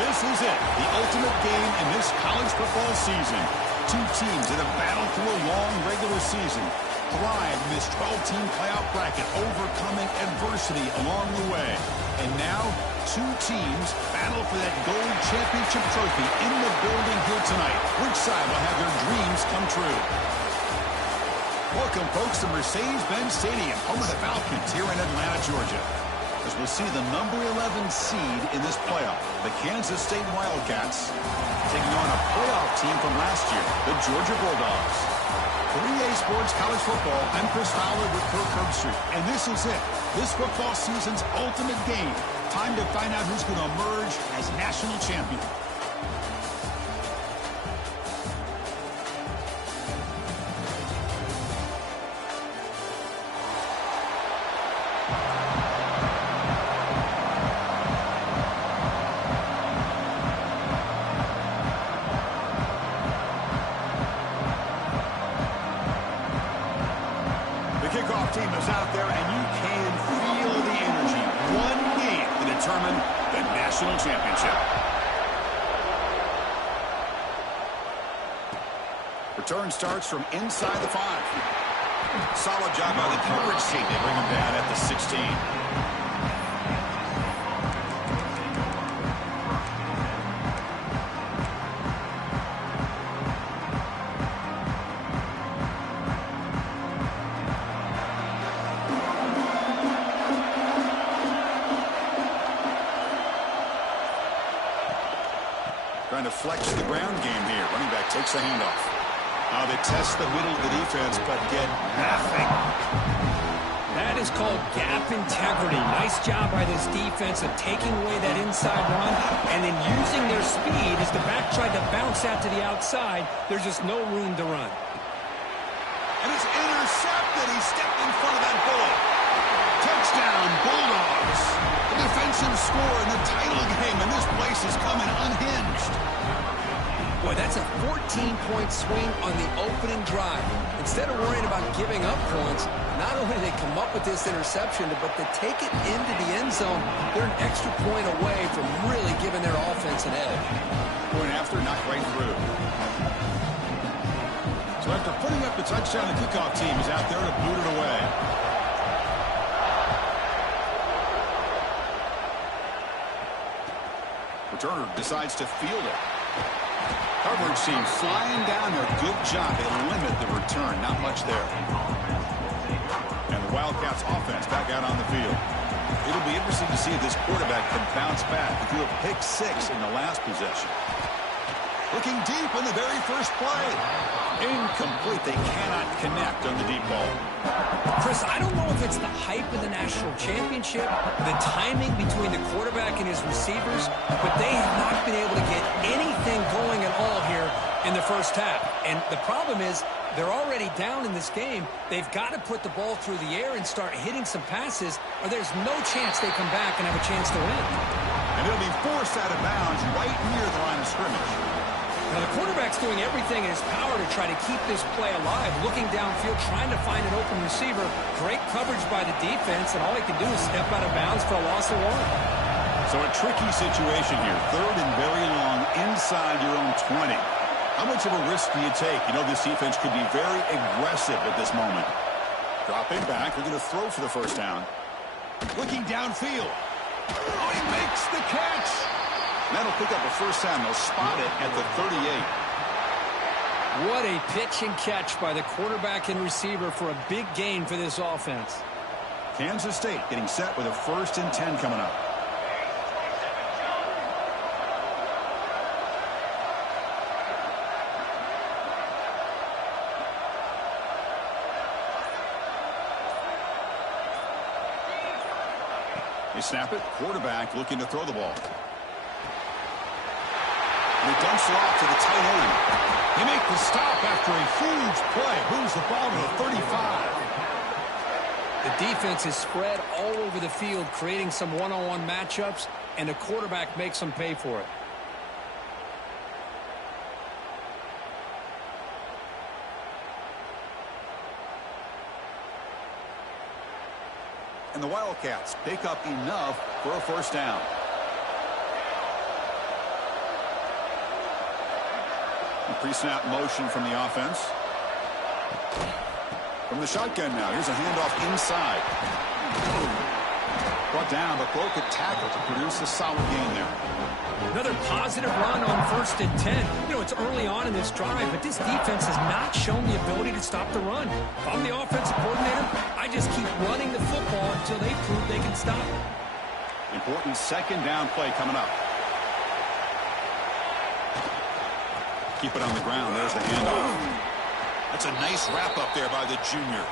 This is it, the ultimate game in this college football season. Two teams that have battled through a long regular season, thrived in this 12-team playoff bracket, overcoming adversity along the way. And now, two teams battle for that gold championship trophy in the building here tonight. Which side will have their dreams come true? Welcome, folks, to Mercedes-Benz Stadium, home of the Falcons here in Atlanta, Georgia. As we'll see the number 11 seed in this playoff, the Kansas State Wildcats, taking on a playoff team from last year, the Georgia Bulldogs. For EA Sports College Football, I'm Chris Fowler with Kirk Herbstreit, and this is it, this football season's ultimate game. Time to find out who's going to emerge as national champion. Team is out there, and you can feel the energy. One game to determine the national championship. Return starts from inside the 5. Solid job by the coverage team. They bring him down at the 16. Trying to flex the ground game here. Running back takes the handoff. Now they test the middle of the defense, but get nothing. That is called gap integrity. Nice job by this defense of taking away that inside run and then using their speed as the back tried to bounce out to the outside. There's just no room to run. And it's intercepted. He stepped in front of that bullet. Touchdown, Bulldogs. The defensive score in the title game, and this place is coming unhinged. Boy, that's a 14-point swing on the opening drive. Instead of worrying about giving up points, not only do they come up with this interception, but they take it into the end zone. They're an extra point away from really giving their offense an edge. Point after, knocked right through. So after putting up the touchdown, the kickoff team is out there to boot it away. Returner decides to field it. Coverage team flying down there. Good job. They limit the return. Not much there. And the Wildcats offense back out on the field. It'll be interesting to see if this quarterback can bounce back. He threw a pick 6 in the last possession. Looking deep in the very first play. Incomplete. They cannot connect on the deep ball. Chris, I don't know if it's the hype of the national championship, the timing between the quarterback and his receivers, but they have not been able to get anything going at all here in the first half. And the problem is they're already down in this game. They've got to put the ball through the air and start hitting some passes, or there's no chance they come back and have a chance to win. And it'll be forced out of bounds right near the line of scrimmage. Now, the quarterback's doing everything in his power to try to keep this play alive, looking downfield, trying to find an open receiver. Great coverage by the defense, and all he can do is step out of bounds for a loss of 1. So a tricky situation here. 3rd and very long inside your own 20. How much of a risk do you take? You know this defense could be very aggressive at this moment. Dropping back. They're going to throw for the first down. Looking downfield. Oh, he makes the catch. That'll pick up a first down. They'll spot it at the 38. What a pitch and catch by the quarterback and receiver for a big gain for this offense. Kansas State getting set with a 1st and 10 coming up. They snap it. Quarterback looking to throw the ball. He dumps it off to the tight end. They make the stop after a huge play. Moves the ball to the 35. The defense is spread all over the field, creating some one-on-one matchups, and the quarterback makes them pay for it. And the Wildcats pick up enough for a 1st down. Pre-snap motion from the offense. From the shotgun now. Here's a handoff inside. Brought down, but broke a tackle to produce a solid gain there. Another positive run on 1st and 10. You know, it's early on in this drive, but this defense has not shown the ability to stop the run. If I'm the offensive coordinator, I just keep running the football until they prove they can stop it. Important 2nd down play coming up. Keep it on the ground. There's the handoff. That's a nice wrap up there by the junior.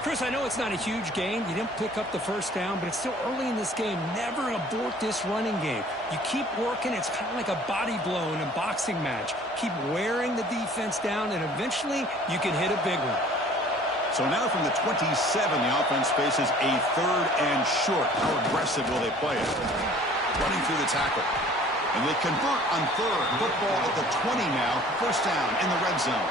Chris, I know it's not a huge gain. You didn't pick up the 1st down, but it's still early in this game. Never abort this running game. You keep working. It's kind of like a body blow in a boxing match. Keep wearing the defense down, and eventually you can hit a big one. So now from the 27, the offense faces a 3rd and short. How aggressive will they play it? Running through the tackle. And they convert on 3rd. Football at the 20 now. 1st down in the red zone.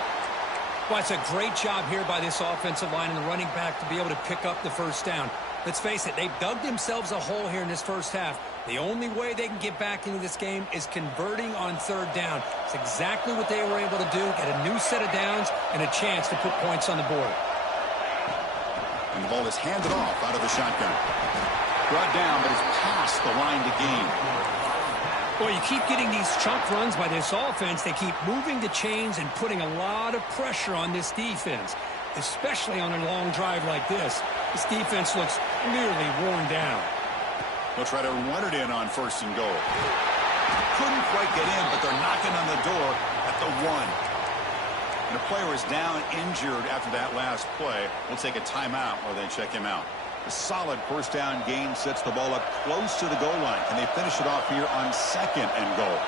Well, it's a great job here by this offensive line and the running back to be able to pick up the 1st down. Let's face it, they've dug themselves a hole here in this 1st half. The only way they can get back into this game is converting on 3rd down. It's exactly what they were able to do, get a new set of downs and a chance to put points on the board. And the ball is handed off out of the shotgun. Brought down, but it's past the line to gain. Boy, you keep getting these chunk runs by this offense. They keep moving the chains and putting a lot of pressure on this defense, especially on a long drive like this. This defense looks clearly worn down. They'll try to run it in on 1st and goal. Couldn't quite get in, but they're knocking on the door at the 1. And a player is down injured after that last play. We'll take a timeout while they check him out. A solid 1st down gain sets the ball up close to the goal line. Can they finish it off here on 2nd and goal?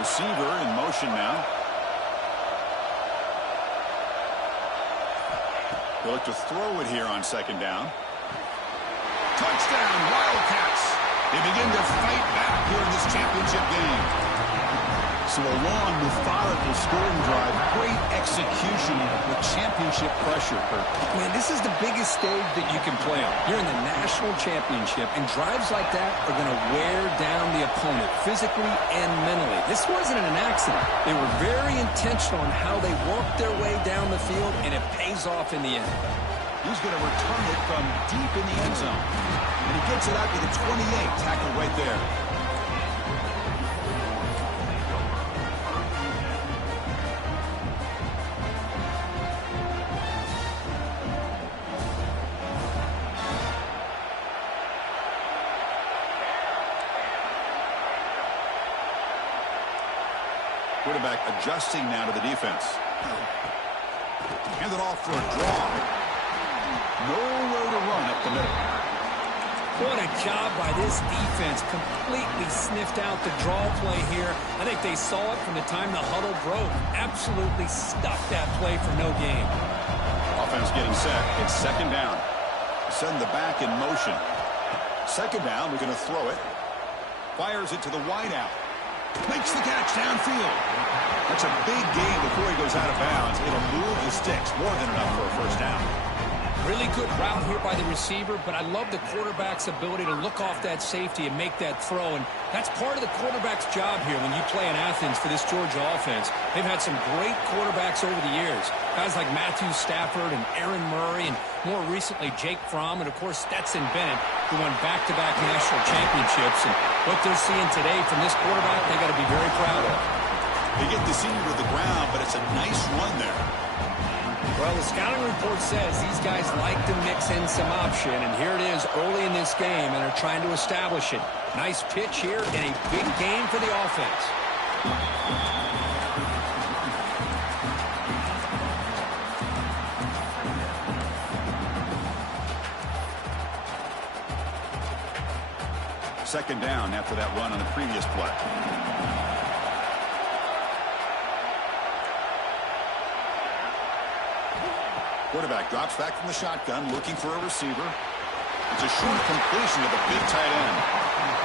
Receiver in motion now. They'll look to throw it here on 2nd down. Touchdown, Wildcats. They begin to fight back here in this championship game. So a long, methodical scoring drive. Great execution with championship pressure, Kurt. Man, this is the biggest stage that you can play on. You're in the national championship, and drives like that are going to wear down the opponent physically and mentally. This wasn't an accident. They were very intentional on how they worked their way down the field, and it pays off in the end. He's going to return it from deep in the end zone. And he gets it out to the 28, tackled right there. Quarterback adjusting now to the defense. Hand it off for a draw. Nowhere to run up the middle. What a job by this defense. Completely sniffed out the draw play here. I think they saw it from the time the huddle broke. Absolutely stuffed that play for no gain. Offense getting set. It's 2nd down. Send the back in motion. 2nd down. We're going to throw it. Fires it to the wideout. Makes the catch downfield. That's a big gain before he goes out of bounds. It'll move the sticks. More than enough for a 1st down. Really good route here by the receiver, but I love the quarterback's ability to look off that safety and make that throw. And that's part of the quarterback's job here when you play in Athens for this Georgia offense. They've had some great quarterbacks over the years. Guys like Matthew Stafford and Aaron Murray, and more recently Jake Fromm, and of course Stetson Bennett, who won back-to-back national championships. And what they're seeing today from this quarterback, they got to be very proud of. They get the senior to the ground, but it's a nice run there. Well, the scouting report says these guys like to mix in some option, and here it is early in this game, and they're trying to establish it. Nice pitch here and a big game for the offense. Second down after that run on the previous play. Quarterback drops back from the shotgun, looking for a receiver. It's a short completion to the big tight end.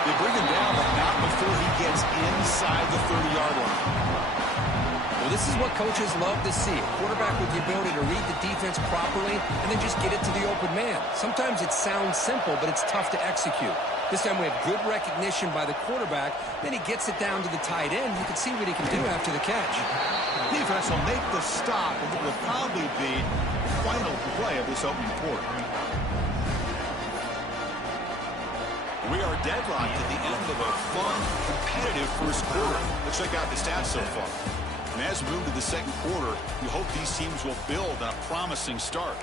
They bring him down, but not before he gets inside the 30-yard line. Well, this is what coaches love to see. A quarterback with the ability to read the defense properly and then just get it to the open man. Sometimes it sounds simple, but it's tough to execute. This time we have good recognition by the quarterback. Then he gets it down to the tight end. You can see what he can do after the catch. Defense will make the stop, and what will probably be the final play of this opening quarter. We are deadlocked at the end of a fun, competitive first quarter. Let's check out the stats so far. And as we move to the second quarter, we hope these teams will build on a promising start.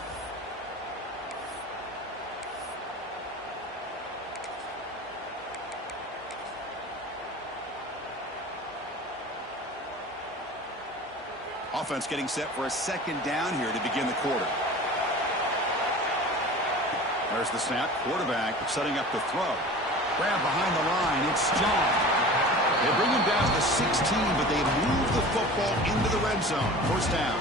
Offense getting set for a second down here to begin the quarter. There's the snap. Quarterback setting up the throw. Grab behind the line. It's John. They bring him down to the 16, but they move the football into the red zone. First down.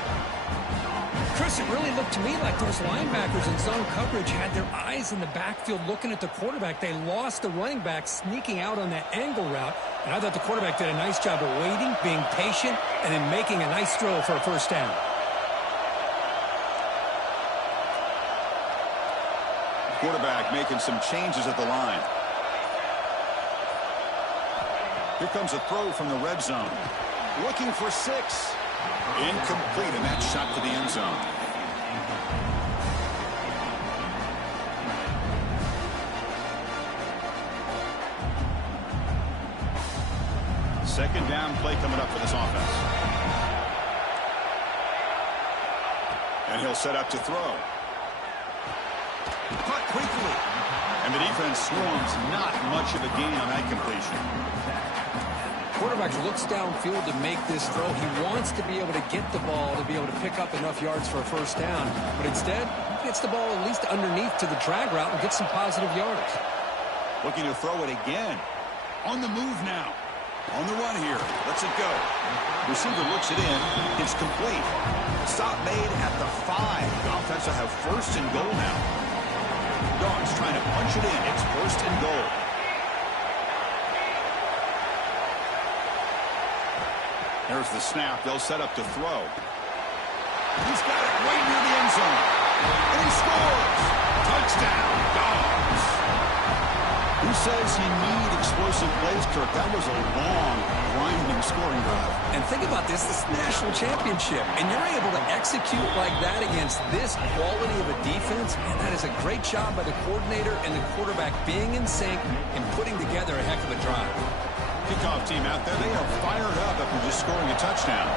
Chris, it really looked to me like those linebackers in zone coverage had their eyes in the backfield looking at the quarterback. They lost the running back sneaking out on that angle route. And I thought the quarterback did a nice job of waiting, being patient, and then making a nice throw for a first down. Quarterback making some changes at the line. Here comes a throw from the red zone. Looking for 6. Incomplete, and that shot to the end zone. Second down play coming up for this offense. And he'll set up to throw. Cut quickly. And the defense swarms not much of a gain on that completion. Quarterback looks downfield to make this throw. He wants to be able to get the ball to be able to pick up enough yards for a first down. But instead, he gets the ball at least underneath to the drag route and gets some positive yards. Looking to throw it again. On the move now. On the run here. Lets it go. Receiver looks it in. It's complete. Stop made at the 5. The offense will have first and goal now. Dogs trying to punch it in. It's first and goal. There's the snap. They'll set up to throw. He's got it right near the end zone. And he scores. Touchdown, Dogs. Who says you need explosive plays, Kirk? That was a long, grinding scoring drive. And think about this. This is the national championship. And you're able to execute like that against this quality of a defense. And that is a great job by the coordinator and the quarterback being in sync and putting together a heck of a drive. Kickoff team out there, they are fired up after just scoring a touchdown.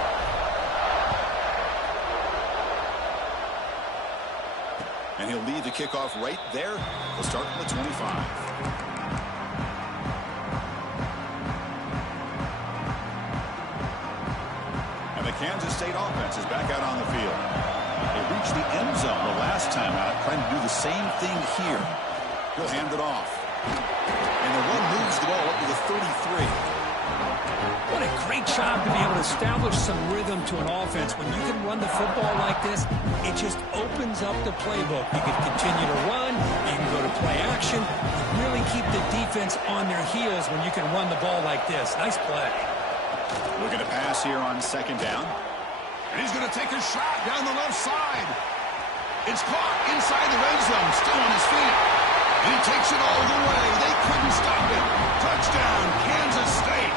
And he'll lead the kickoff right there. He'll start from the 25. And the Kansas State offense is back out on the field. They reached the end zone the last time out, trying to do the same thing here. He'll hand it off. And the run moves the ball up to the 33. What a great job to be able to establish some rhythm to an offense. When you can run the football like this, it just opens up the playbook. You can continue to run. You can go to play action. You really keep the defense on their heels when you can run the ball like this. Nice play. Looking to pass here on second down. And he's going to take a shot down the left side. It's caught inside the red zone, still on his feet. And he takes it all the way. They couldn't stop it. Touchdown, Kansas State.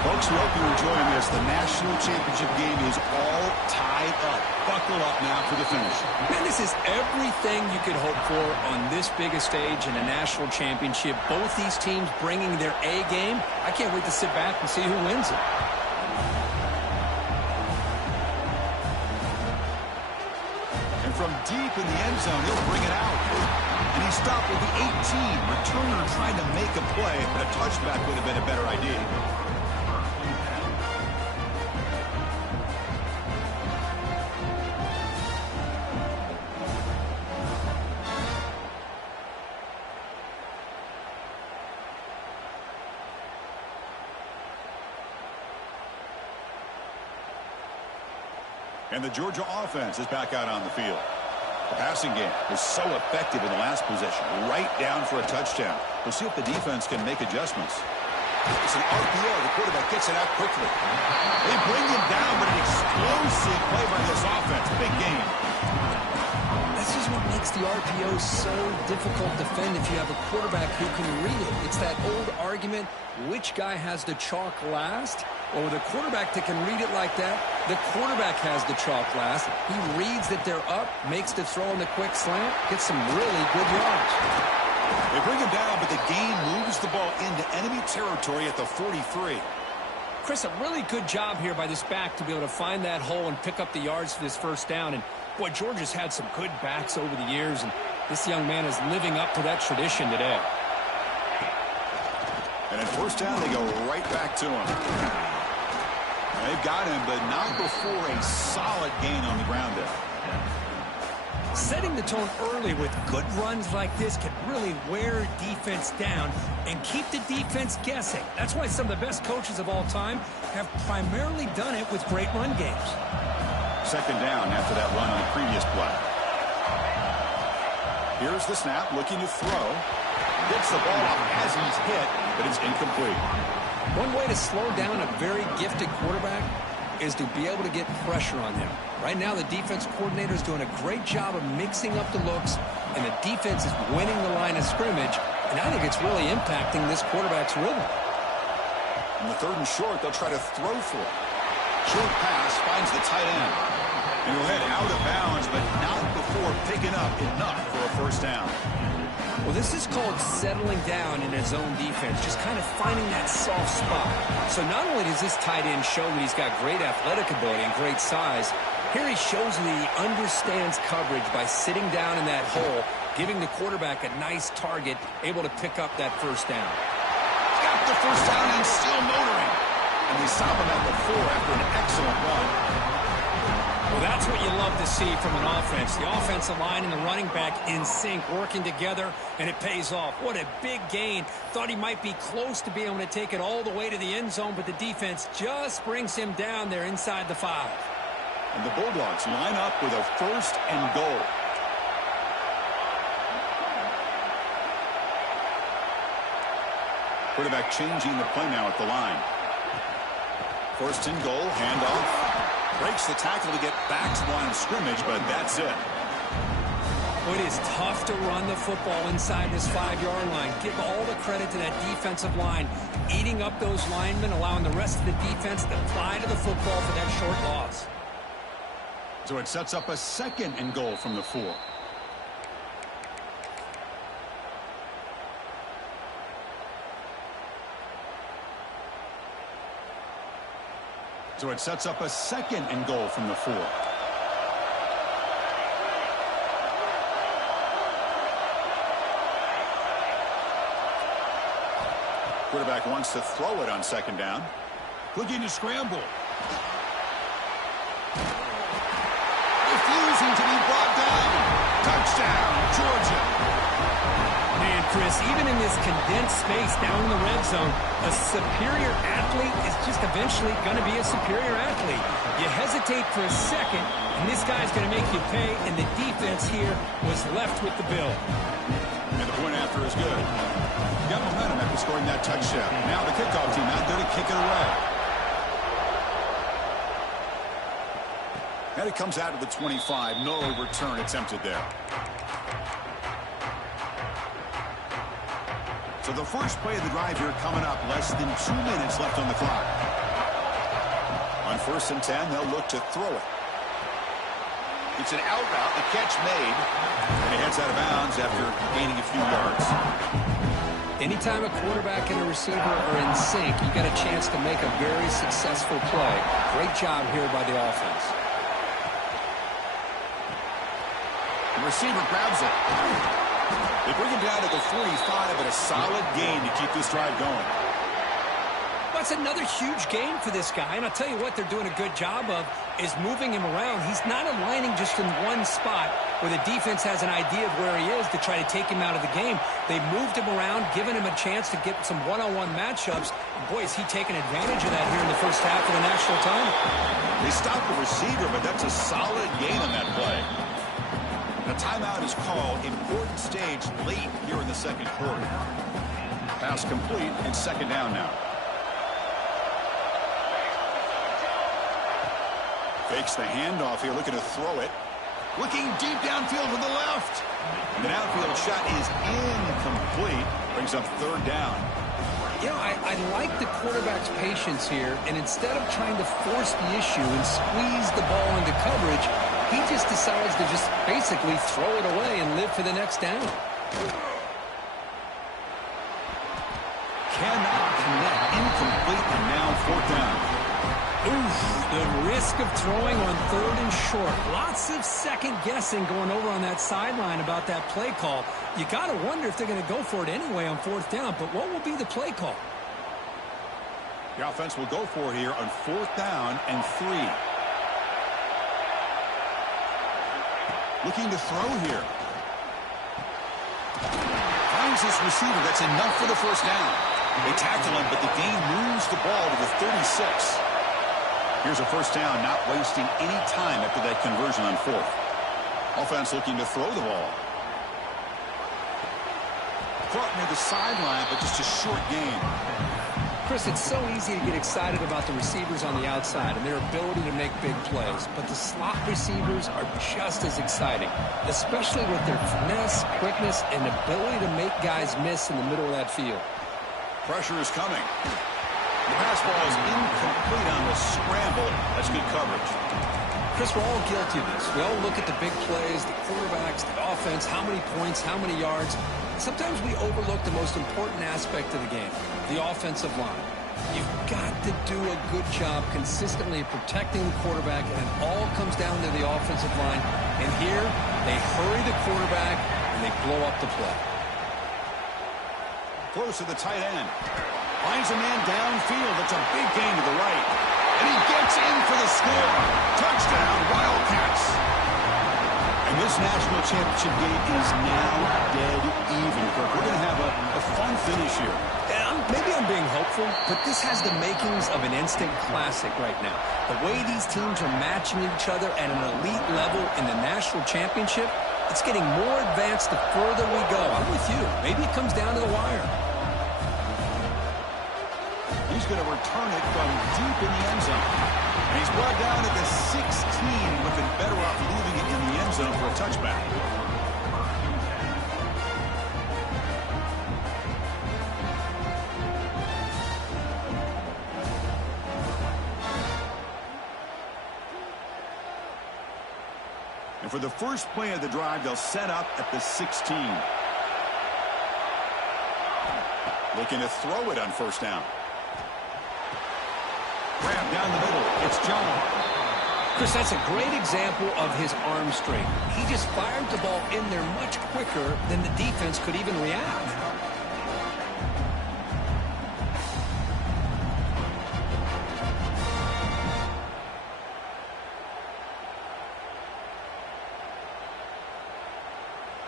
Folks, we hope you're enjoying this. The national championship game is all tied up. Buckle up now for the finish. Man, this is everything you could hope for on this biggest stage in a national championship. Both these teams bringing their A game. I can't wait to sit back and see who wins it. From deep in the end zone, he'll bring it out. And he stopped with the 18. Returner trying to make a play, but a touchback would have been a better idea. And the Georgia offense is back out on the field. The passing game was so effective in the last possession, right down for a touchdown. We'll see if the defense can make adjustments. It's an RPO. The quarterback gets it out quickly. They bring him down, but an explosive play by this offense. Big game. This is what makes the RPO so difficult to defend if you have a quarterback who can read it. It's that old argument, which guy has the chalk last? Well, with a quarterback that can read it like that, the quarterback has the chalk last. He reads that they're up, makes the throw in the quick slant, gets some really good yards. They bring him down, but the game moves the ball into enemy territory at the 43. Chris, a really good job here by this back to be able to find that hole and pick up the yards for this first down. And, boy, Georgia's had some good backs over the years, and this young man is living up to that tradition today. And at first down, they go right back to him. They've got him, but not before a solid gain on the ground there. Setting the tone early with good runs like this can really wear defense down and keep the defense guessing. That's why some of the best coaches of all time have primarily done it with great run games. Second down after that run on the previous play. Here's the snap, looking to throw. Gets the ball off as he's hit, but it's incomplete. One way to slow down a very gifted quarterback is to be able to get pressure on him. Right now, the defense coordinator is doing a great job of mixing up the looks, and the defense is winning the line of scrimmage, and I think it's really impacting this quarterback's rhythm. On the third and short, they'll try to throw for it. Short pass finds the tight end. And he'll head out of bounds, but not before picking up enough for a first down. Well, this is called settling down in his own defense, just kind of finding that soft spot. So not only does this tight end show that he's got great athletic ability and great size, here he shows that he understands coverage by sitting down in that hole, giving the quarterback a nice target, able to pick up that first down. Got the first down and still motoring. And they stop him at the 4 after an excellent run. Well, that's what you love to see from an offense. The offensive line and the running back in sync, working together, and it pays off. What a big gain. Thought he might be close to being able to take it all the way to the end zone, but the defense just brings him down there inside the 5. And the Bulldogs line up with a first and goal. Quarterback changing the play now at the line. First and goal, handoff. Breaks the tackle to get back to the line of scrimmage, but that's it. Well, it is tough to run the football inside this 5-yard line. Give all the credit to that defensive line, eating up those linemen, allowing the rest of the defense to fly to the football for that short loss. So it sets up a second and goal from the 4. So it sets up a second and goal from the 4. Quarterback wants to throw it on second down. Looking to scramble. Refusing to be brought down. Touchdown, Georgia. Man, Chris, even in this condensed space down in the red zone, a superior athlete is just eventually going to be a superior athlete. You hesitate for a second, and this guy's going to make you pay, and the defense here was left with the bill. And the point after is good. Got momentum after scoring that touchdown. Now the kickoff team out there to kick it away. And it comes out of the 25. No return attempted there. So the first play of the drive here coming up. Less than 2 minutes left on the clock. On 1st and 10, they'll look to throw it. It's an out route. The catch made. And he heads out of bounds after gaining a few yards. Anytime a quarterback and a receiver are in sync, you got a chance to make a very successful play. Great job here by the offense. The receiver grabs it. They bring him down to the 45, but a solid gain to keep this drive going. That's another huge game for this guy, and I'll tell you what they're doing a good job of is moving him around. He's not aligning just in one spot where the defense has an idea of where he is to try to take him out of the game. They moved him around, given him a chance to get some one-on-one matchups. And boy, is he taking advantage of that here in the first half of the national title. They stopped the receiver, but that's a solid gain on that play. The timeout is called. Important stage late here in the second quarter. Pass complete and 2nd down now. Fakes the handoff here, looking to throw it. Looking deep downfield to the left. The downfield shot is incomplete. Brings up 3rd down. You know, I like the quarterback's patience here, and instead of trying to force the issue and squeeze the ball into coverage, he just decides to just basically throw it away and live for the next down. Cannot connect. Incomplete, and now 4th down. Oof, the risk of throwing on 3rd and short. Lots of second guessing going over on that sideline about that play call. You got to wonder if they're going to go for it anyway on 4th down, but what will be the play call? The offense will go for it here on 4th down and 3. Looking to throw here. Finds this receiver. That's enough for the 1st down. They tackle him, but the gain moves the ball to the 36. Here's a 1st down, not wasting any time after that conversion on 4th. Offense looking to throw the ball. Caught near the sideline, but just a short gain. Chris, it's so easy to get excited about the receivers on the outside and their ability to make big plays, but the slot receivers are just as exciting, especially with their finesse, quickness, and ability to make guys miss in the middle of that field. Pressure is coming. The pass ball is incomplete on the scramble. That's good coverage. Chris, we're all guilty of this. We all look at the big plays, the quarterbacks, the offense, how many points, how many yards. Sometimes we overlook the most important aspect of the game, the offensive line. You've got to do a good job consistently protecting the quarterback, and it all comes down to the offensive line. And here, they hurry the quarterback, and they blow up the play. Close to the tight end. Finds a man downfield. It's a big gain to the right. And he gets in for the score. Touchdown, Wildcats. And this national championship game is now dead even, Kirk. We're going to have a fun finish here. Maybe I'm being hopeful, but this has the makings of an instant classic right now. The way these teams are matching each other at an elite level in the national championship, it's getting more advanced the further we go. I'm with you. Maybe it comes down to the wire. He's going to return it from deep in the end zone. And he's brought down at the 16, looking better off leaving it in the end zone for a touchback. And for the first play of the drive, they'll set up at the 16. Looking to throw it on 1st down. Grab down the middle. It's John. Chris, that's a great example of his arm strength. He just fired the ball in there much quicker than the defense could even react.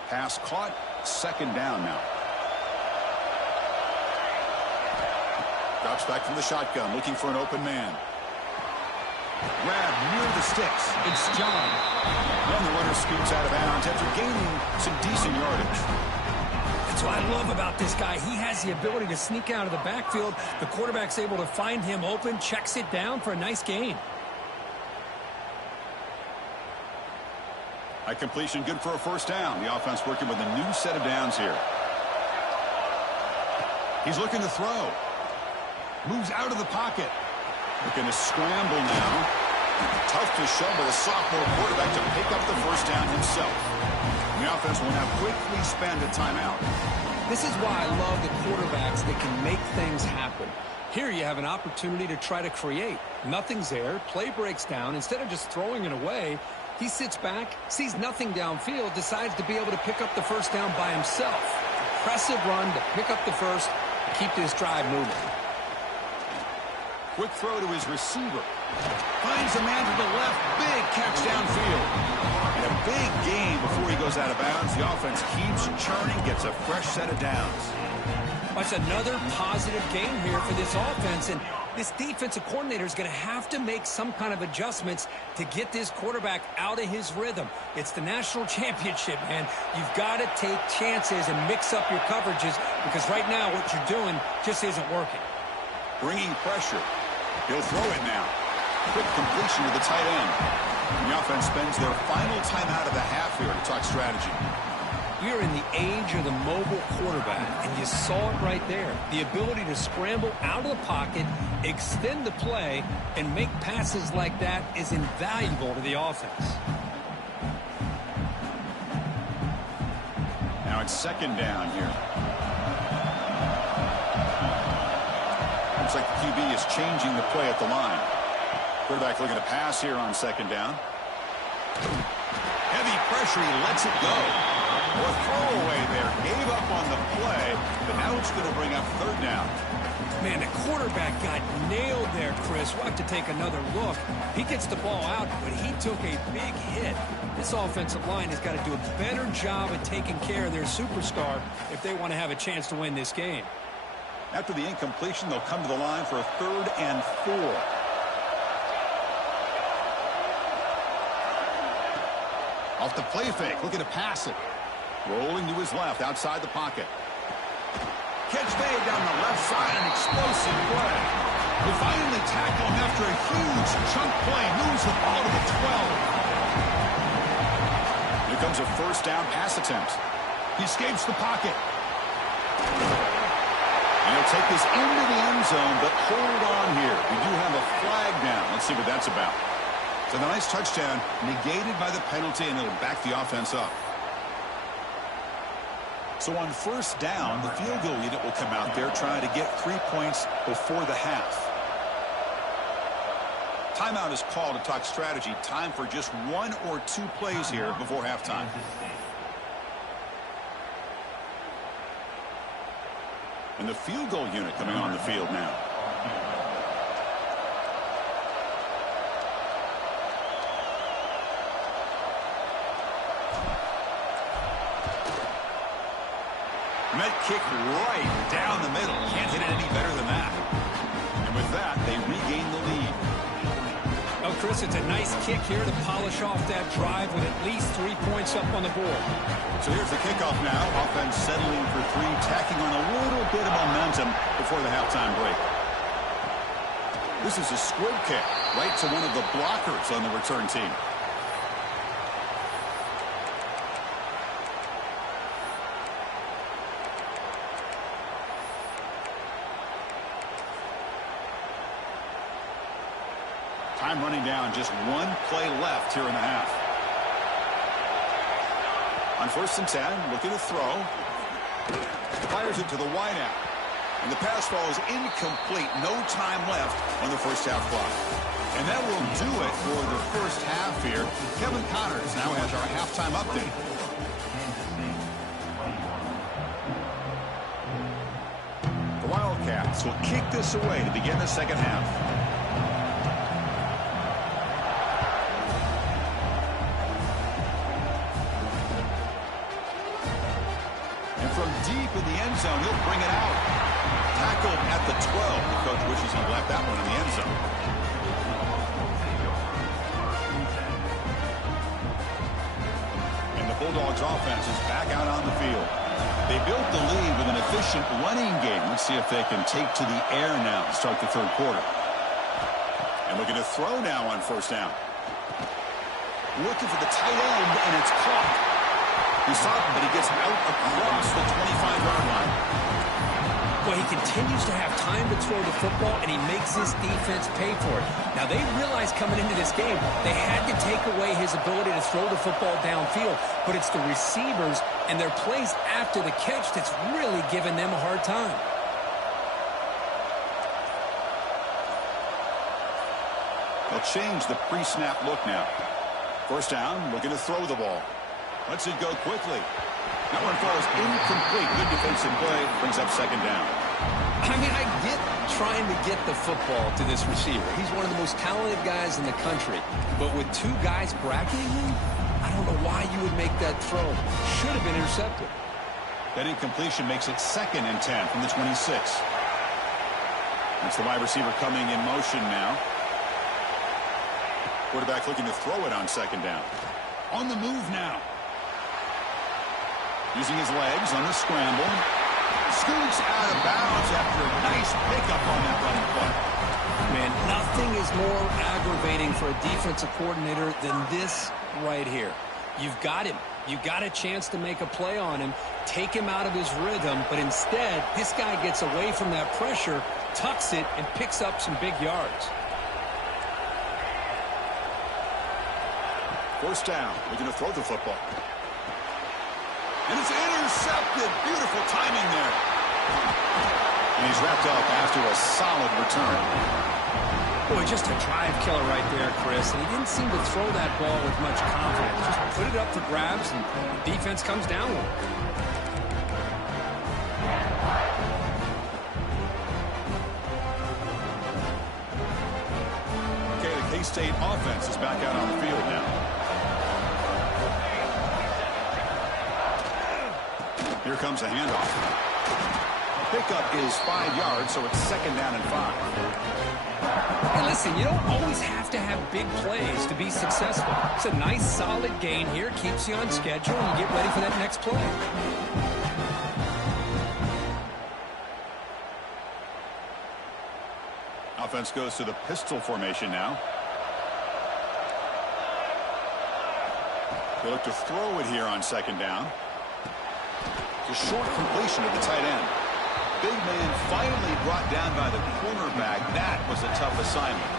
Pass caught. 2nd down now. Drops back from the shotgun, looking for an open man. Grab near the sticks. It's John. Then the runner scoots out of bounds after gaining some decent yardage. That's what I love about this guy. He has the ability to sneak out of the backfield. The quarterback's able to find him open, checks it down for a nice gain. A completion good for a first down. The offense working with a new set of downs here. He's looking to throw. Moves out of the pocket. Looking to scramble now. Tough to show by the sophomore quarterback to pick up the first down himself. The offense will now quickly spend a timeout. This is why I love the quarterbacks that can make things happen. Here you have an opportunity to try to create. Nothing's there. Play breaks down. Instead of just throwing it away, he sits back, sees nothing downfield, decides to be able to pick up the first down by himself. Impressive run to pick up the first, keep this drive moving. Quick throw to his receiver. Finds a man to the left. Big catch downfield. And a big gain before he goes out of bounds. The offense keeps churning, gets a fresh set of downs. That's another positive game here for this offense. And this defensive coordinator is going to have to make some kind of adjustments to get this quarterback out of his rhythm. It's the national championship, man. You've got to take chances and mix up your coverages because right now what you're doing just isn't working. Bringing pressure. He'll throw it now. Quick completion to the tight end. And the offense spends their final timeout of the half here to talk strategy. We're in the age of the mobile quarterback, and you saw it right there. The ability to scramble out of the pocket, extend the play, and make passes like that is invaluable to the offense. Now it's second down here. Looks like the QB is changing the play at the line. Quarterback looking to pass here on second down. Heavy pressure, he lets it go. Or throwaway there, gave up on the play, but now it's going to bring up third down. Man, the quarterback got nailed there, Chris. We'll have to take another look. He gets the ball out, but he took a big hit. This offensive line has got to do a better job at taking care of their superstar if they want to have a chance to win this game. After the incompletion, they'll come to the line for a 3rd and 4. Off the play fake, looking to pass it. Rolling to his left, outside the pocket. Catch made down the left side, an explosive play. They finally tackle him after a huge chunk play. Moves the ball to the 12. Here comes a first down pass attempt. He escapes the pocket. And he'll take this into the end zone, but hold on here. We do have a flag down. Let's see what that's about. So the nice touchdown negated by the penalty, and it'll back the offense up. So on first down, the field goal unit will come out there trying to get 3 points before the half. Timeout is called to talk strategy. Time for just 1 or 2 plays here before halftime. And the field goal unit coming on the field now. Met kick right down the middle. Can't hit it any better than that. And with that, they regain the lead. Oh, Chris, it's a nice kick here to polish off that drive with at least 3 points up on the board. So here's the kickoff now. Offense settling for 3, tacking on a little bit of momentum before the halftime break. This is a squib kick right to one of the blockers on the return team. Time running down, just 1 play left here in the half. On 1st and 10, looking to throw. Fires it to the wideout. And the pass falls incomplete. No time left on the first half clock. And that will do it for the first half here. Kevin Connors now has our halftime update. The Wildcats will kick this away to begin the second half. From deep in the end zone, he'll bring it out. Tackled at the 12. The coach wishes he left that one in the end zone. And the Bulldogs offense is back out on the field. They built the lead with an efficient running game. Let's see if they can take to the air now to start the 3rd quarter. And looking to throw now on first down. looking for the tight end, and it's caught. He's stopped, but he gets out across the 25-yard line. Well, he continues to have time to throw the football, and he makes his defense pay for it. Now, they realized coming into this game they had to take away his ability to throw the football downfield, but it's the receivers and their plays after the catch that's really giving them a hard time. They'll change the pre-snap look now. First down, looking to throw the ball. Lets it go quickly. That one falls incomplete. Good defensive play. Brings up second down. I mean, I get trying to get the football to this receiver. He's one of the most talented guys in the country. But with two guys bracketing him, I don't know why you would make that throw. Should have been intercepted. That incompletion makes it 2nd and 10 from the 26. That's the wide receiver coming in motion now. Quarterback looking to throw it on second down. On the move now. Using his legs on the scramble. Scoots out of bounds after a nice pickup on that running play. Man, nothing is more aggravating for a defensive coordinator than this right here. You've got him. You've got a chance to make a play on him, take him out of his rhythm, but instead, this guy gets away from that pressure, tucks it, and picks up some big yards. First down. Looking to throw the football. And it's intercepted. Beautiful timing there. And he's wrapped up after a solid return. Boy, just a drive killer right there, Chris. And he didn't seem to throw that ball with much confidence. Just put it up for grabs, and the defense comes down with it. Okay, the K-State offense is back out on the field now. Here comes a handoff. Pickup is 5 yards, so it's 2nd down and 5. Hey, listen, you don't always have to have big plays to be successful. It's a nice, solid gain here. Keeps you on schedule, and you get ready for that next play. Offense goes to the pistol formation now. They look to throw it here on 2nd down. It's a short completion of the tight end. Big man finally brought down by the cornerback. That was a tough assignment.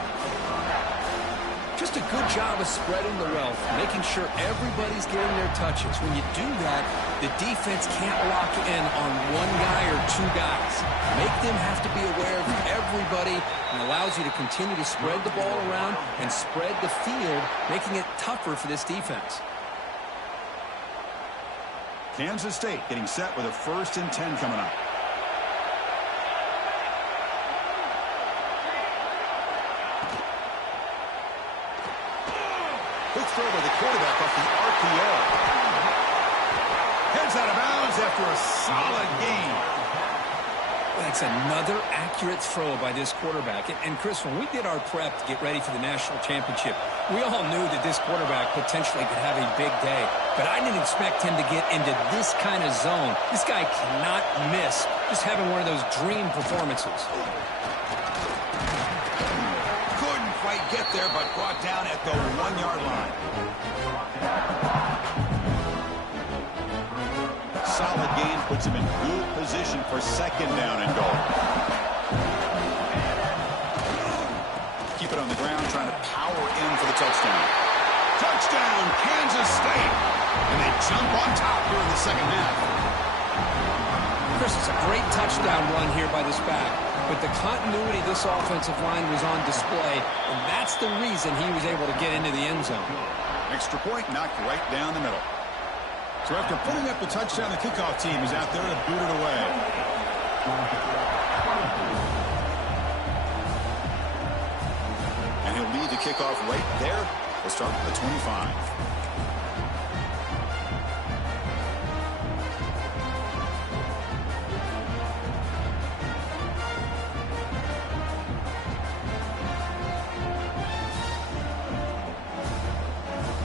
Just a good job of spreading the wealth, making sure everybody's getting their touches. When you do that, the defense can't lock in on one guy or two guys. Make them have to be aware of everybody, and allows you to continue to spread the ball around and spread the field, making it tougher for this defense. Kansas State getting set with a 1st and 10 coming up. Quick throw by the quarterback off the RPO. Heads out of bounds after a solid gain. That's another accurate throw by this quarterback. And Chris, when we did our prep to get ready for the national championship, we all knew that this quarterback potentially could have a big day. But I didn't expect him to get into this kind of zone. This guy cannot miss. Just having one of those dream performances. Couldn't quite get there, but brought down at the 1-yard line. Solid gain puts him in good position for 2nd down and goal. Keep it on the ground, trying to power in for the touchdown. Touchdown, Kansas State. And they jump on top here in the 2nd half. Chris, it's a great touchdown run here by this back. But the continuity of this offensive line was on display, and that's the reason he was able to get into the end zone. Extra point knocked right down the middle. So after putting up the touchdown, the kickoff team is out there to boot it away. And he'll lead the kickoff right there. We'll start at the 25.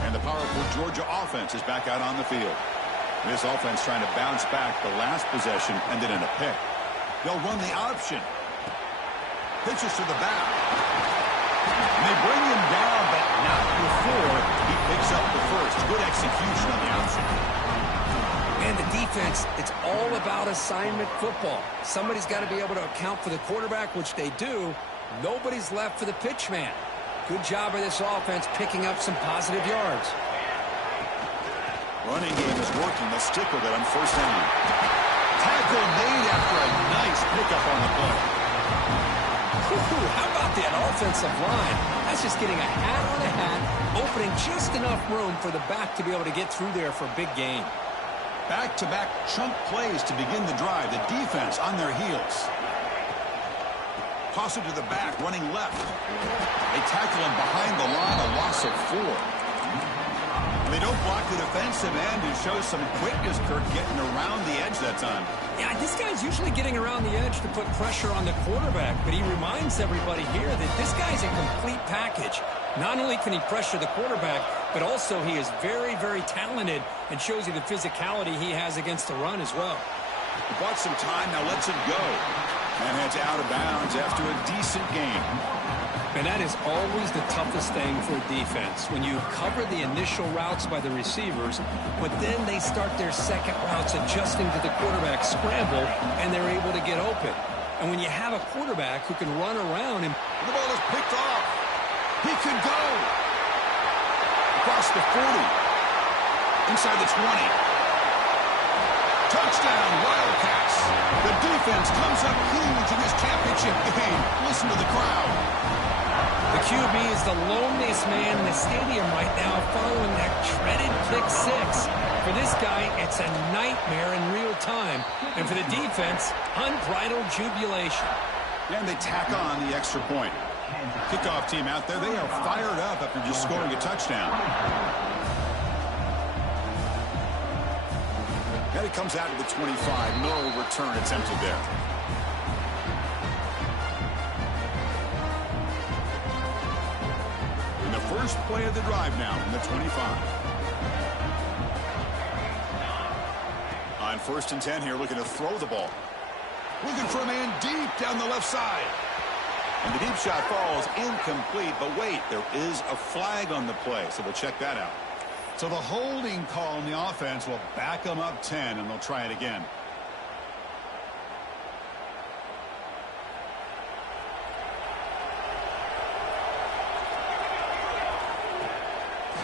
And the powerful Georgia offense is back out on the field. This offense trying to bounce back. The last possession ended in a pick. They'll run the option. Pitches to the back. And they bring him down, but not before he Picks up the first. Good execution on the outside. And the defense, it's all about assignment football. Somebody's got to be able to account for the quarterback, which they do. Nobody's left for the pitch man. Good job of this offense picking up some positive yards. Running game is working. They'll stick with it on first down. Tackle made after a nice pickup on the play. How about that offensive line? That's just getting a hat on a hat, opening just enough room for the back to be able to get through there for a big gain. Back-to-back chunk plays to begin the drive. The defense on their heels. Toss it to the back, running left. They tackle him behind the line, a loss of 4. They don't block the defensive end and show some quickness, Kirk, getting around the edge that time. Yeah, this guy's usually getting around the edge to put pressure on the quarterback, but he reminds everybody here that this guy's a complete package. Not only can he pressure the quarterback, but also he is very, very talented and shows you the physicality he has against the run as well. He bought some time, now lets it go. And heads out of bounds after a decent game. And that is always the toughest thing for a defense, when you cover the initial routes by the receivers, but then they start their second routes adjusting to the quarterback scramble, and they're able to get open. And when you have a quarterback who can run around and the ball is picked off. He can go. Across the 40. Inside the 20. Touchdown, Wildcats. The defense comes up huge in this championship game. Listen to the crowd. The QB is the loneliest man in the stadium right now following that dreaded pick 6. For this guy, it's a nightmare in real time. And for the defense, unbridled jubilation. And they tack on the extra point. Kickoff team out there, they are fired up after just scoring a touchdown. And it comes out to the 25. No return attempted there. And the first play of the drive now from the 25. On 1st and 10 here, looking to throw the ball. Looking for a man deep down the left side. And the deep shot falls incomplete. But wait, there is a flag on the play, so we'll check that out. So the holding call on the offense will back them up 10, and they'll try it again.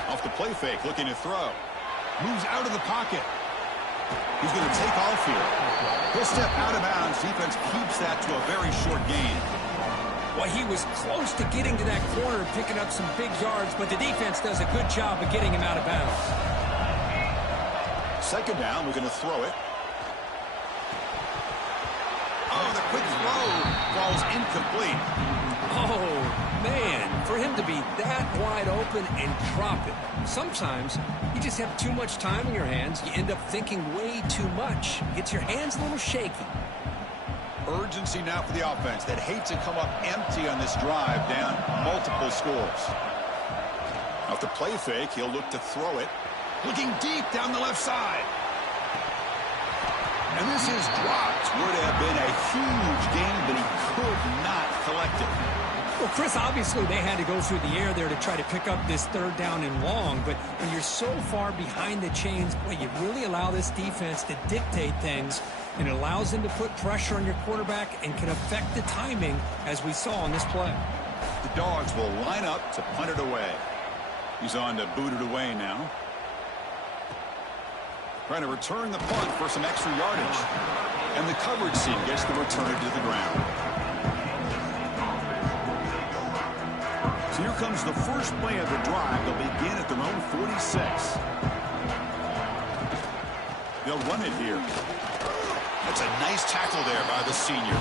Off the play fake, looking to throw. Moves out of the pocket. He's going to take off here. He'll step out of bounds. Defense keeps that to a very short gain. Well, he was close to getting to that corner and picking up some big yards, but the defense does a good job of getting him out of bounds. 2nd down, we're going to throw it. Oh, the quick throw falls incomplete. Oh, man, for him to be that wide open and drop it. Sometimes you just have too much time in your hands. You end up thinking way too much. Gets your hands a little shaky. Urgency now for the offense that hates to come up empty on this drive, down multiple scores. Off the play fake, he'll look to throw it. Looking deep down the left side. And this is dropped. Would have been a huge gain, but he could not collect it. Well, Chris, obviously they had to go through the air there to try to pick up this 3rd down and long, but when you're so far behind the chains, boy, you really allow this defense to dictate things, and it allows them to put pressure on your quarterback and can affect the timing, as we saw on this play. The Dogs will line up to punt it away. He's on to boot it away now. Trying to return the punt for some extra yardage. And the coverage team gets the return to the ground. So here comes the first play of the drive. They'll begin at their own 46. They'll run it here. That's a nice tackle there by the senior.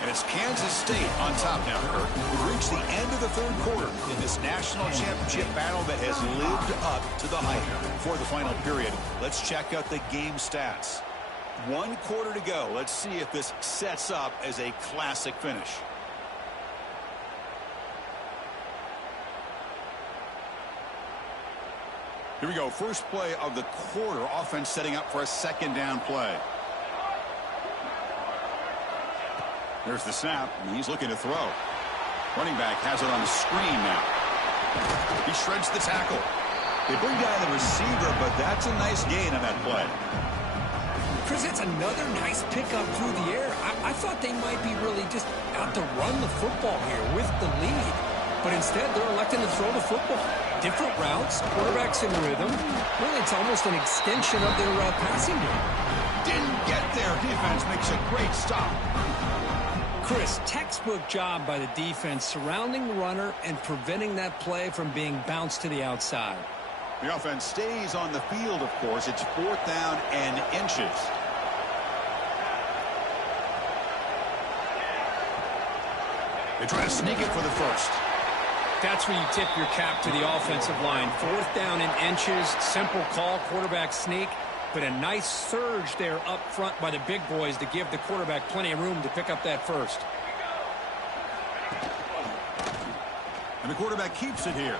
And it's Kansas State on top now, Kirk. We've reached the end of the 3rd quarter in this national championship battle that has lived up to the hype. For the final period, let's check out the game stats. 1 quarter to go. Let's see if this sets up as a classic finish. Here we go. First play of the quarter. Offense setting up for a 2nd down play. There's the snap, and he's looking to throw. Running back has it on the screen now. He shreds the tackle. They bring down the receiver, but that's a nice gain on that play. Chris, it's another nice pickup through the air. I thought they might be really just out to run the football here with the lead. But instead, they're electing to throw the football. Different routes, quarterback's in rhythm. Really, it's almost an extension of their passing game. Didn't get there. Defense makes a great stop. Chris, textbook job by the defense surrounding the runner and preventing that play from being bounced to the outside. The offense stays on the field, of course. It's 4th down and inches. They try to sneak it for the first. That's where you tip your cap to the offensive line. 4th down and inches, simple call, quarterback sneak, but a nice surge there up front by the big boys to give the quarterback plenty of room to pick up that first. And the quarterback keeps it here.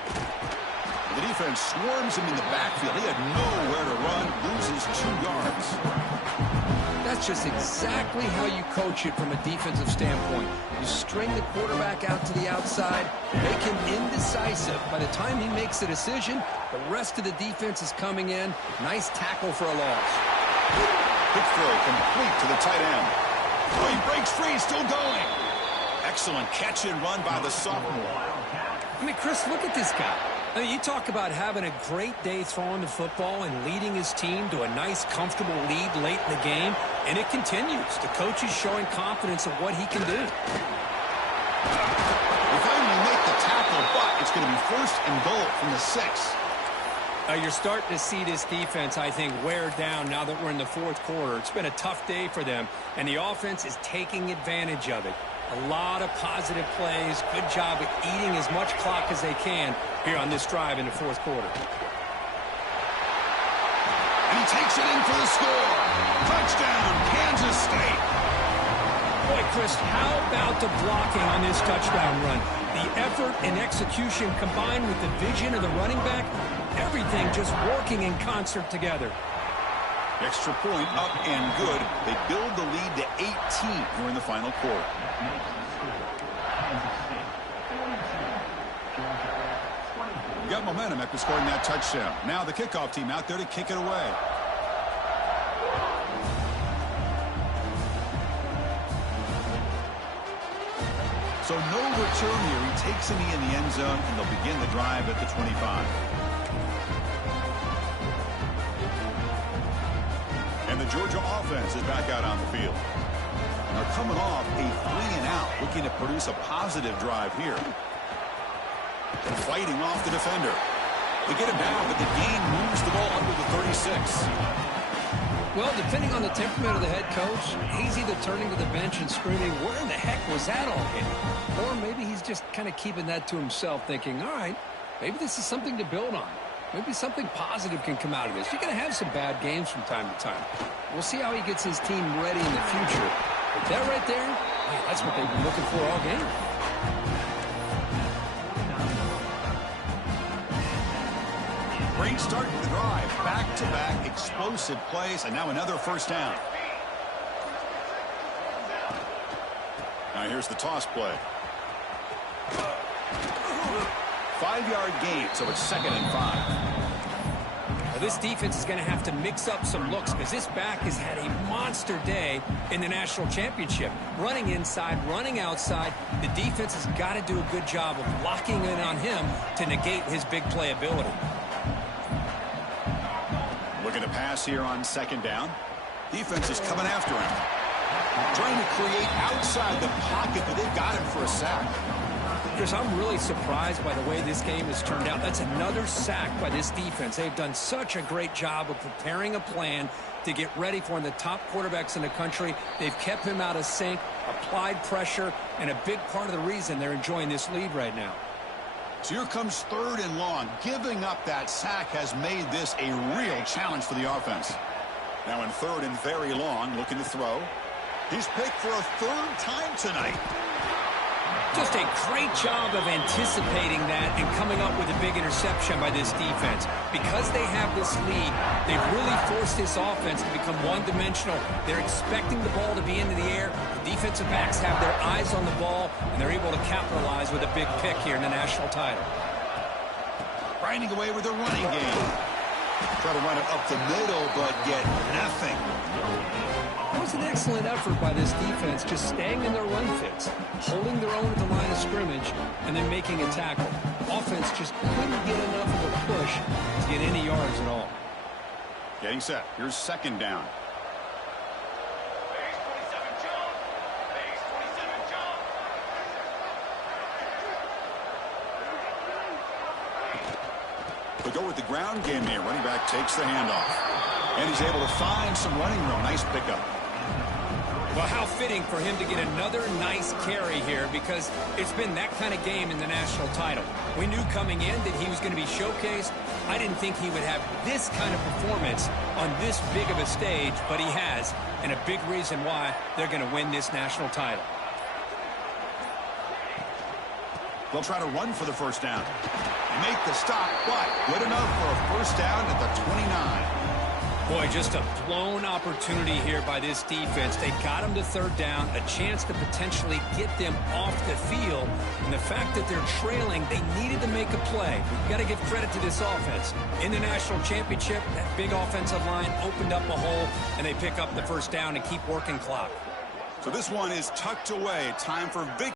The defense swarms him in the backfield. He had nowhere to run, loses 2 yards. That's just exactly how you coach it from a defensive standpoint. You string the quarterback out to the outside, make him indecisive. By the time he makes a decision, the rest of the defense is coming in. Nice tackle for a loss. Quick throw complete to the tight end. Oh, he breaks free, still going. Excellent catch and run by the sophomore. I mean, Chris, look at this guy. I mean, you talk about having a great day throwing the football and leading his team to a nice, comfortable lead late in the game, and it continues. The coach is showing confidence of what he can do. They finally make the tackle, but it's going to be 1st and goal from the 6. You're starting to see this defense, I think, wear down now that we're in the 4th quarter. It's been a tough day for them, and the offense is taking advantage of it. A lot of positive plays. Good job at eating as much clock as they can here on this drive in the 4th quarter. And he takes it in for the score. Touchdown, Kansas State. Boy, Chris, how about the blocking on this touchdown run? The effort and execution combined with the vision of the running back, everything just working in concert together. Extra point up and good. They build the lead to 18 here in the final quarter. We got momentum after scoring that touchdown. Now the kickoff team out there to kick it away. So no return here. He takes a knee in the end zone, and they'll begin the drive at the 25. And the Georgia offense is back out on the field. And they're coming off a 3-and-out, looking to produce a positive drive here. And fighting off the defender. They get him down, but the gain moves the ball under the 36. Well, depending on the temperament of the head coach, he's either turning to the bench and screaming, where in the heck was that all hit? Or maybe he's just kind of keeping that to himself, thinking, all right, maybe this is something to build on. Maybe something positive can come out of this. You're going to have some bad games from time to time. We'll see how he gets his team ready in the future. But that right there, man, that's what they've been looking for all game. Great start to the drive. Back-to-back explosive plays, and now another 1st down. Now here's the toss play. 5-yard gain, so it's 2nd and 5. Well, this defense is going to have to mix up some looks because this back has had a monster day in the national championship. Running inside, running outside. The defense has got to do a good job of locking in on him to negate his big play ability. Looking to pass here on 2nd down. Defense is coming after him. Trying to create outside the pocket, but they've got him for a sack. Chris, I'm really surprised by the way this game has turned out. That's another sack by this defense. They've done such a great job of preparing a plan to get ready for one of the top quarterbacks in the country. They've kept him out of sync, applied pressure, and a big part of the reason they're enjoying this lead right now. So here comes 3rd and long. Giving up that sack has made this a real challenge for the offense. Now in 3rd and very long, looking to throw. He's picked for a 3rd time tonight. Just a great job of anticipating that and coming up with a big interception by this defense. Because they have this lead, they've really forced this offense to become one-dimensional. They're expecting the ball to be into the air. The defensive backs have their eyes on the ball, and they're able to capitalize with a big pick here in the national title. Grinding away with a running game. Try to run it up the middle, but get nothing. It was an excellent effort by this defense, just staying in their run fits, holding their own at the line of scrimmage, and then making a tackle. Offense just couldn't get enough of a push to get any yards at all. Getting set. Here's second down. They go with the ground game here. Running back takes the handoff. And he's able to find some running room. Nice pickup. Well, how fitting for him to get another nice carry here, because it's been that kind of game in the national title. We knew coming in that he was going to be showcased. I didn't think he would have this kind of performance on this big of a stage, but he has, and a big reason why they're going to win this national title. They'll try to run for the first down. Make the stop, but good enough for a first down at the 29. Boy, just a blown opportunity here by this defense. They got him to third down, a chance to potentially get them off the field. And the fact that they're trailing, they needed to make a play. You've got to give credit to this offense. In the national championship, that big offensive line opened up a hole, and they pick up the first down and keep working clock. So this one is tucked away. Time for victory.